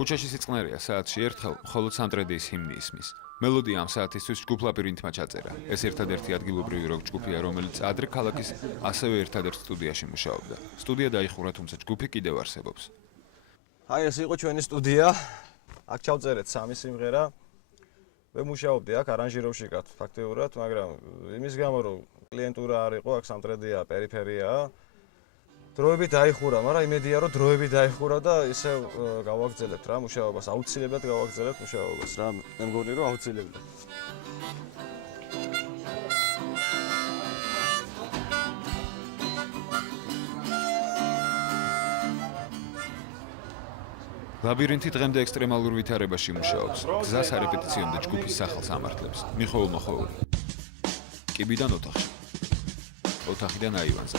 ქუჩაში სიწყნარია საათში ერთხელ მხოლოდ სამტრედიის ჰიმნი ისმის. მელოდია ამ საათისთვის ჯგუფლაპირინთმა ჩაწერა. ეს ერთადერთი ადგილობრივი როკ ჯგუფია, რომელიც ადრე ქალაქის ასევე ერთადერთ სტუდიაში მუშაობდა. სტუდია დაიხურა, თუმცა ჯგუფი კიდევ არსებობს. აი ეს იყო ჩვენი სტუდია. აქ ჩავწერეთ 3 სიმღერა. მე მუშაობდი აქ არანჟირებში ფაქტიურად, მაგრამ იმის გამო რომ კლიენტურა არ იყო, აქ სამტრედია, პერიფერიაა. დროები დაიხურა, მაგრამ იმედია რომ დროები დაიხურა და ისე გავაგრძელებთ რა მუშაობას, აუცილებლად გავაგრძელებთ მუშაობას რა. მე მგონი რომ აუცილებლად. ლაბირინთი დღემდე ექსტრემალურ ვითარებაში მუშაობს. გზას არეპეტიციამდე ჯგუფის სახელს ამართლებს. მიხოულ-მოხოვული. კიბიდან ოთახში. ოთახიდან აივანზე.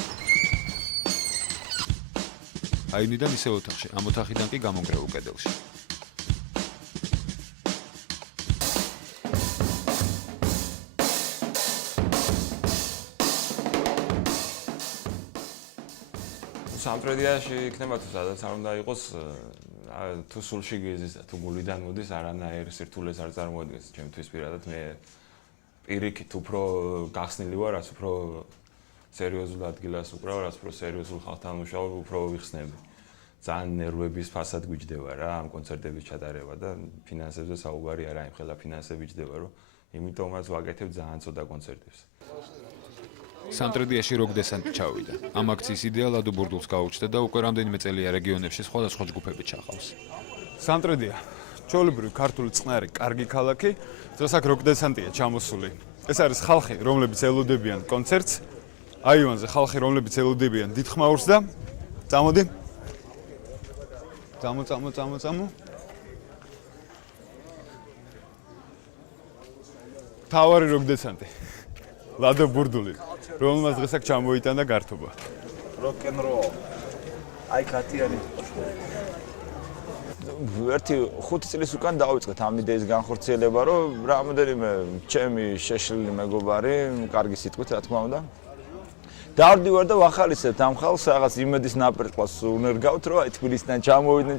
აივნიდან ისე ოთახში, ამ ოთახიდან კი გამონგრეულ კედელში. სამტრედიაში იქნება თუ სადაც არ უნდა იყოს, თუ სულში გიზის და თუ გულიდან მოდის, არანაირ სირთულეს არ წარმოადგენს ჩემთვის პირადად. მე პირიქით უფრო გახსნილი ვარ, რაც უფრო სერიოზულ ადგილას უკრავ, რაც უფრო სერიოზულ ხალხთან მუშაობ, უფრო ვიხსნები. ძალიან ნერვების ფასად გვიჯდება რა ამ კონცერტების ჩატარება და ფინანსებზე საუბარი არა, იმხელა ფინანსები ჯდება, რომ იმიტომაც ვაკეთებ ძალიან ცოტა კონცერტებს. სამტრედიაში როკ დესანტი ჩავიდა. ამ აქციის იდეა ლადო ბურდულს გაუჩნდა და უკვე რამდენიმე წელია რეგიონებში სხვადასხვა ჯგუფები ჩახავს. სამტრედია ჩვეულებრივი ქართული წყნარი კარგი ქალაქი, დღეს აქ როკ დესანტია ჩამოსული. ეს არის ხალხი, რომლებიც ელოდებიან კონცერტს. აივანზე ხალხი, რომლებიც ელოდებიან დიდ ხმაურს და წამოდი. წამო. თავარი როკ დესანტი. ლადო ბურდული, რომელმაც დღეს აქ ჩამოიტანა გართობა. Rock and roll. აი კატიანი. ერთი 5 წლის უკან დავიწყეთ ამ იდეის განხორციელება, რომ რამოდენიმე ჩემი შეშლილი მეგობარი, კარგი სიტყვით, რა თქმა უნდა. დავდივარ და ვახალისებ ამ ხალხს რაღაც იმედის ნაპერწყვას უნერგავთ, რომ აი თბილისიდან ჩამოვიდნენ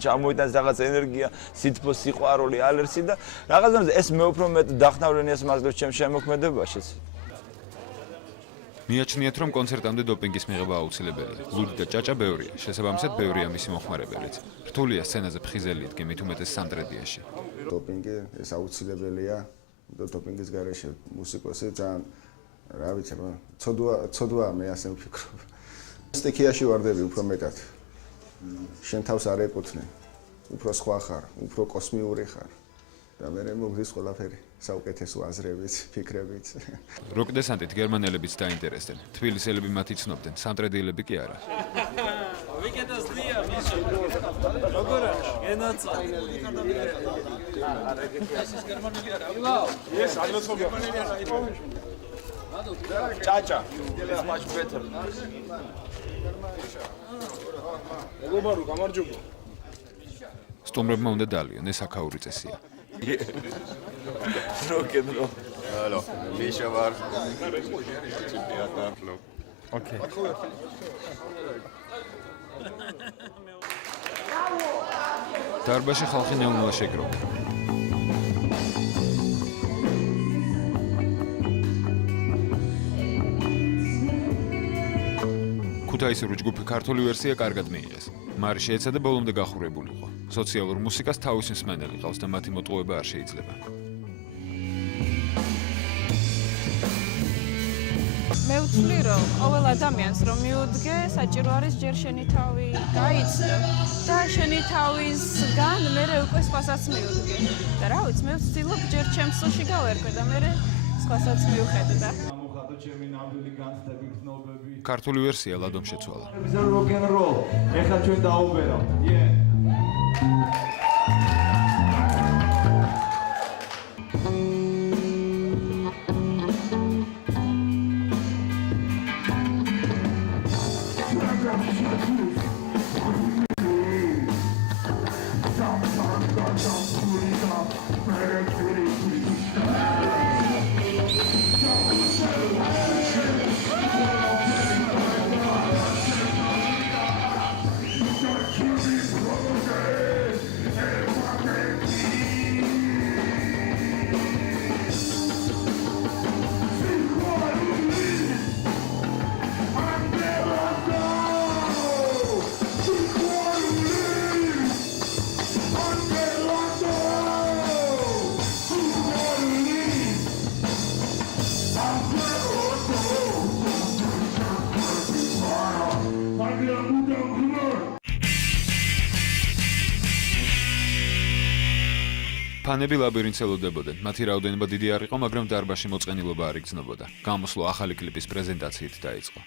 რაღაც ენერგია, სითბო, სიყვარული, ალერსი და რაღაცნაირად ეს მე უფრო მეტ დახნავრენიას მაძლევს ჩემ შემოქმედებაშიც. მიაჩნიათ, რომ კონცერტამდე დოპინგის მიღება აუცილებელია. ლუდი და ჭაჭა ბევრია, შესაბამისად ბევრია მისი მოხმარებელიც. რთულია სცენაზე ფხიზელი იდგე, მით უმეტეს სამტრედიაში. დოპინგი ეს აუცილებელია და დოპინგის გარეშე მუსიკოსი ძალიან რა ვიცი, ცოდვა მე ასე ვფიქრობ. სტიქიაში ვარდები უფრო მეტად. შენ თავს არ ეკუთვნე. უფრო სხვა ხარ, უფრო კოსმიური ხარ. და მე მოგდის ყველაფერი, საუკეთესო აზრებით, ფიქრებით. როკ დესანტით გერმანელებიც დაინტერესდნენ. თბილისელები მათ იცნობდნენ, სამტრედიელები კი არა. ვიკეთოს დია, მიშა. როგორ არის? ენაცა. ეს გერმანელი არა. ეს ალოცო გერმანელი არა. ჭაჭა. It's much better. მეგობარო, გამარჯობა. სტუმრებმა უნდა დალიონ, ეს აქაური წესია. Rock and roll. Hello, Misha var. Okay. დარბაზში ხალხი ნეულა შეგროვდა. ქუთაისური ჯგუფი ქართული ვერსია კარგად მიიღეს. მარი შეეცადა ბოლომდე გახურებულიყო. სოციალურ მუსიკას თავის მსმენელი ყავს და მათი მოტყუება არ შეიძლება. მე ვთვლი, რომ ყოველ ადამიანს რომ მიუდგე, საჭირო არის ჯერ შენი თავი გაიცნო და შენი თავისგან მერე უკვე სხვასაც მიუდგე. და რა ვიცი, მე ვცდილობ ჯერ ჩემს სულში გავერკვე და მერე სხვასაც მივხედა. ქართული ვერსია ლადომ შეცვალა. Rock and roll. ეხლა ჩვენ დაუბერავ. ფანები ლაბირინთს ელოდებოდნენ. მათი რაოდენობა დიდი არ იყო, მაგრამ დარბაზში მოწყენილობა არ იგრძნობოდა. გამოსვლა ახალი კლიპის პრეზენტაციით დაიწყო.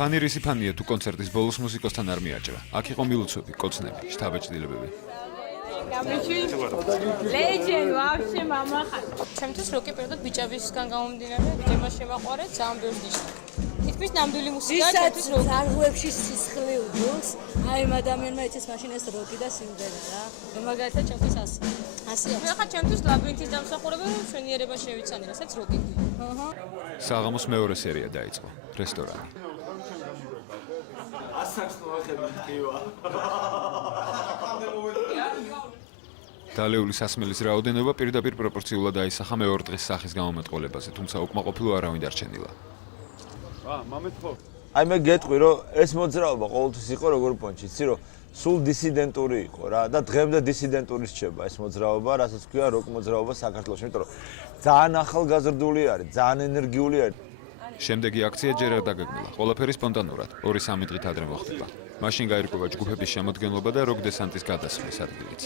ფანი რისი ფანია თუ კონცერტის ბოლოს მუსიკოსთან არ მიაჭრა. აქ იყო მილოცვები, კოცნები, შთაბეჭდილებები. ლეჯენ ვაფშე მამა ხარ. ჩემთვის როკი პირდად ბიჭებისგან გამომდინარე, ბიჭებმა შემაყვარა ძალიან ბევრს ნიშნავს. თითქმის ნამდვილი მუსიკა ჩემთვის როკი. ზარღვებში სისხლი უძულს, აი ამ ადამიანმა იცის მაშინ ეს როკი და სიმღერა რა. მე მაგალითად ჩემთვის ასია. მე ხარ ჩემთვის ლაბირინთის დამსახურება, რომ მშვენიერება შევიცანი, რასაც როკი გვია. საღამოს მეორე სერია დაიწყო. რესტორანი. დალეული სასმელის რაოდენობა პირდაპირ პროპორციულად აისახა მეორე დღის სახის გამომეტყოლებაზე, თუმცა უკმაყოფილო არავინ დარჩენილა. აი მე გეტყვი რომ ეს მოძრაობა ყოველთვის იყო როგორ პონჩი, იცი რომ სულ დისიდენტური იყო რა და დღემდე დისიდენტური რჩება ეს მოძრაობა, რასაც ქვია როკ მოძრაობა საქართველოში, იმიტომ რომ ძალიან ახალგაზრდული არის, ძალიან ენერგიული არის. შემდეგი აქცია ჯერ არ დაგეგმილა. ყველაფერი სპონტანურად, 2-3 დღით ადრე მოხდება. მაშინ გაირკვევა ჯგუფების შემოდგენლობა და როკ დესანტის გადასვლის ადგილიც.